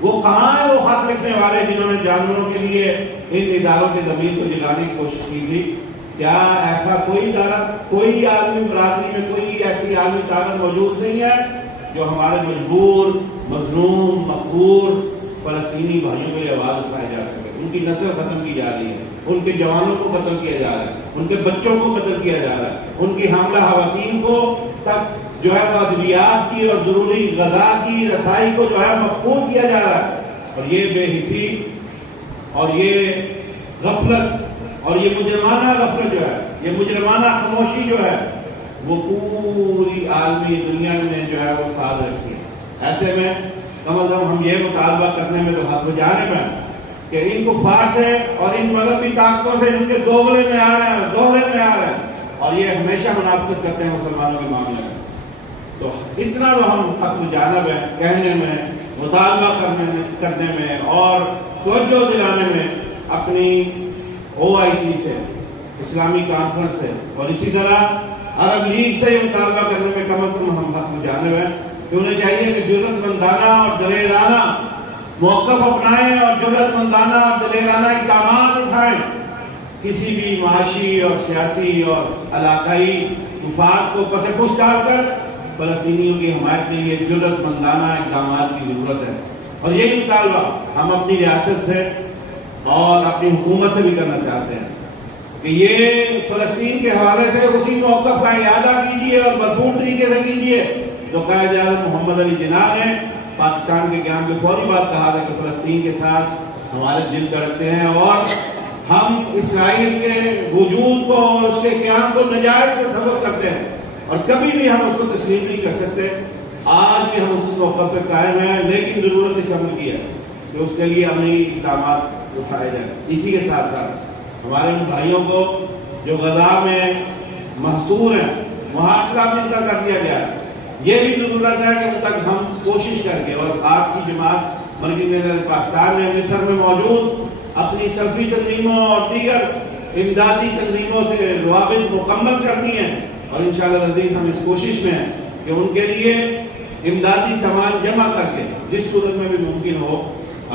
وہ کہاں ہیں وہ خط لکھنے والے جنہوں نے جانوروں کے لیے ان اداروں کے ضمیر کو جلانے کی کوشش کی تھی؟ کیا ایسا کوئی ادارہ، کوئی عالمی برادری میں کوئی ایسی عالمی طاقت موجود نہیں ہے جو ہمارے مجبور، مظلوم، مقہور فلسطینی بھائیوں کے لیے آواز اٹھائی جا سکے؟ ان کی نسل ختم کی جا رہی ہے، ان کے جوانوں کو قتل کیا جا رہا ہے، ان کے بچوں کو قتل کیا جا رہا ہے، ان کی حاملہ خواتین کو تک جو ہے وہ ادویات کی اور ضروری غذا کی رسائی کو جو ہے مقبول کیا جا رہا ہے۔ اور یہ بے حسی اور یہ غفلت اور یہ مجرمانہ غفلت جو ہے، یہ مجرمانہ خاموشی جو ہے، وہ پوری عالمی دنیا میں جو ہے وہ ساتھ رکھی ہے۔ ایسے میں کم از کم ہم یہ مطالبہ کرنے میں تو حق جانب ہیں کہ ان کفار سے اور ان مذہبی طاقتوں سے ان کے دوغلے میں آ رہے ہیں اور یہ ہمیشہ منافقت کرتے ہیں مسلمانوں کے معاملے میں۔ تو اتنا تو ہم حق جانب ہے کہنے میں، مطالبہ کرنے میں اور توجہ دلانے میں اپنی OIC سے، اسلامی کانفرنس سے اور اسی طرح عرب لیگ سے یہ مطالبہ کرنے میں کم از کم ہم حق جانب ہیں کہ انہیں چاہیے کہ جرأت مندانہ اور دلیرانہ موقف اپنائیں اور جرأت مندانہ اور دلیرانہ اقدامات اٹھائیں، کسی بھی معاشی اور سیاسی اور علاقائی مفاد کو پس پش ڈال کر فلسطینیوں کی حمایت کے لیے جرأت مندانہ اقدامات کی ضرورت ہے۔ اور یہی مطالبہ ہم اپنی ریاست سے اور اپنی حکومت سے بھی کرنا چاہتے ہیں کہ یہ فلسطین کے حوالے سے اسی موقف کا اعادہ کیجیے اور بھرپور طریقے سے کیجیے جو قائد اعظم محمد علی جناح نے پاکستان کے قیام کے فوری بعد کہا تھا کہ فلسطین کے ساتھ ہمارے دل دھڑکتے ہیں اور ہم اسرائیل کے وجود کو اور اس کے قیام کو نجائز تصور کرتے ہیں اور کبھی بھی ہم اس کو تسلیم نہیں کر سکتے۔ آج بھی ہم اس موقع پہ قائم ہیں، لیکن ضرورت اس عمل کی ہے کہ اس کے لیے عملی اقدامات اٹھائے جائیں۔ اسی کے ساتھ ساتھ ہمارے ان بھائیوں کو جو غزہ میں محصور ہیں محاصرہ بھی ان کا کر دیا گیا ہے، یہ بھی ضرورت ہے کہ ان تک ہم کوشش کر کے، اور آپ کی جماعت مرکزی نظر پاکستان میں مصر میں موجود اپنی سلفی تنظیموں اور دیگر امدادی تنظیموں سے روابط مکمل کرتی ہیں اور انشاءاللہ العزیز ہم اس کوشش میں ہیں کہ ان کے لیے امدادی سامان جمع کر کے جس صورت میں بھی ممکن ہو،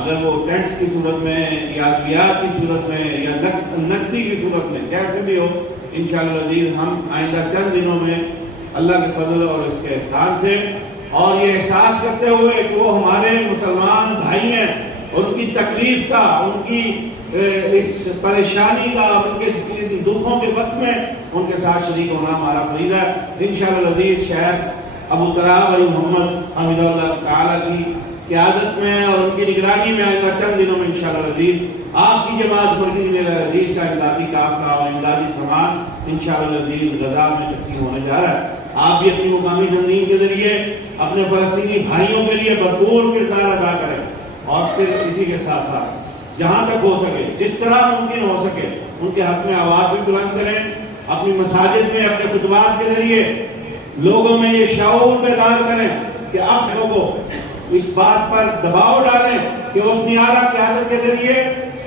اگر وہ ٹینٹس کی صورت میں یا ادویات کی صورت میں یا نقدی کی صورت میں، کیسے بھی ہو، انشاءاللہ العزیز ہم آئندہ چند دنوں میں اللہ کے فضل اور اس کے احسان سے اور یہ احساس کرتے ہوئے کہ وہ ہمارے مسلمان بھائی ہیں، ان کی تکلیف کا، ان کی اس پریشانی کا، ان کے دکھوں کے وقت میں ان کے ساتھ شریک ہونا ہمارا فریضہ ہے۔ انشاءاللہ العزیز شیخ ابو تراب علی محمد حمید اللہ تعالیٰ کی قیادت میں اور ان کی نگرانی میں آئندہ چند دنوں میں انشاءاللہ العزیز آپ کی جماعت مرکزی نظر العزیز کا امدادی کافلہ اور امدادی سامان انشاءاللہ العزیز غزہ میں تقسیم ہونے جا رہا ہے۔ آپ بھی اپنی مقامی تنظیم کے ذریعے اپنے فلسطینی بھائیوں کے لیے بھرپور کردار ادا کریں اور پھر اسی کے ساتھ ساتھ جہاں تک ہو سکے، جس طرح ممکن ہو سکے، ان کے حق میں آواز بھی بلند کریں، اپنی مساجد میں اپنے خطبات کے ذریعے لوگوں میں یہ شعور بیدار کریں کہ آپ لوگوں اس بات پر دباؤ ڈالیں کہ وہ اپنی اعلیٰ قیادت کے ذریعے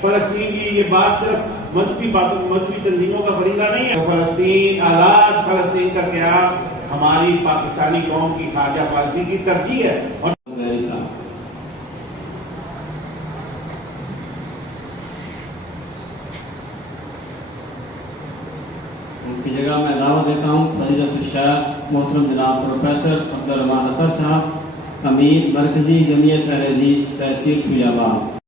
فلسطین کی یہ بات صرف مذہبی تنظیموں کا فریضہ نہیں ہے، فلسطین آزاد فلسطین کا قیام ہماری پاکستانی قوم کی خارجہ پالیسی کی ترجیح ہے۔ اور ان کی جگہ میں دعوت دیتا ہوں فضیلت الشیخ محترم جناب پروفیسر عبدالرحمان اطہر صاحب، امیر مرکزی جمعیت اہل حدیث تحصیل فیض آباد۔